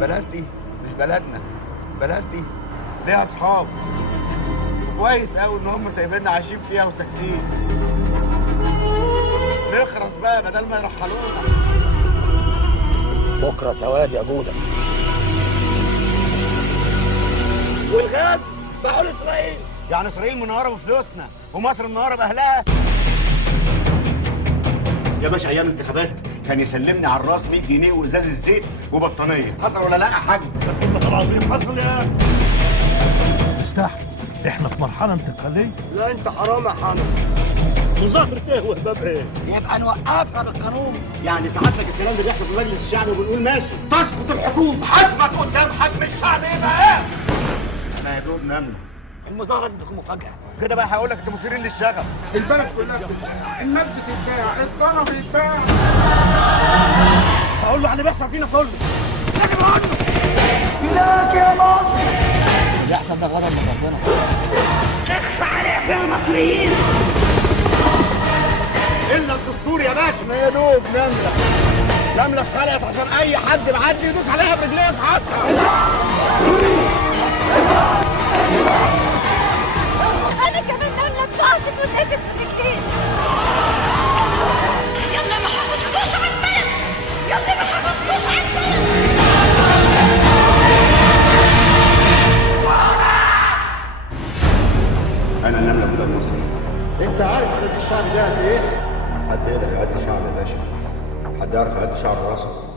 بلدي مش بلدنا، بلدي ليها اصحاب، وكويس قوي ان هم سايبيننا عايشين فيها وساكتين. نخرس بقى بدل ما يرحلونا. بكره سواد يا جوده. والغاز باعوا لاسرائيل، يعني اسرائيل منوره بفلوسنا ومصر منوره باهلها. يا باشا ايام الانتخابات كان يسلمني على الراس 100 جنيه وازازه زيت وبطانيه، حصل ولا لا يا حاج؟ بس والله العظيم حصل يا اخي. استحمل، احنا في مرحله انتقاليه. لا انت حرام يا حامد. مظاهرة ايه وهباب ايه؟ يبقى نوقفها بالقانون. يعني سعادتك الكلام ده بيحصل في مجلس الشعب وبنقول ماشي، تسقط الحكومه، حجمك قدام حجم الشعب يبقى ايه؟ انا يا دوب نمله. المظاهره لازم تكون مفاجاه. كده بقى هقول لك انتوا مثيرين للشغف. البلد كلها بتتباع، الناس بتتباع، القنا بيتباع. هقول له على اللي بيحصل فينا كله. لازم اقول له. فداك يا مصر. اللي بيحصل ده غضب من ربنا. اخفى عليك يا مصريين. الا الدستور يا باشا. يا دوب نمله. نمله اتخلقت عشان اي حد معدي يدوس عليها برجليه في عصا. أنا كمان نملة اتفعصت والناس اتفتكتين. يلا ما حافظتوش على البلد، يلا ما حافظتوش على البلد. انا النمله الاولى المصري. انت عارف عدد الشعب ده قد ايه؟ حد يقدر يعد شعر يا باشا؟ حد يعرف يعد شعر راسه؟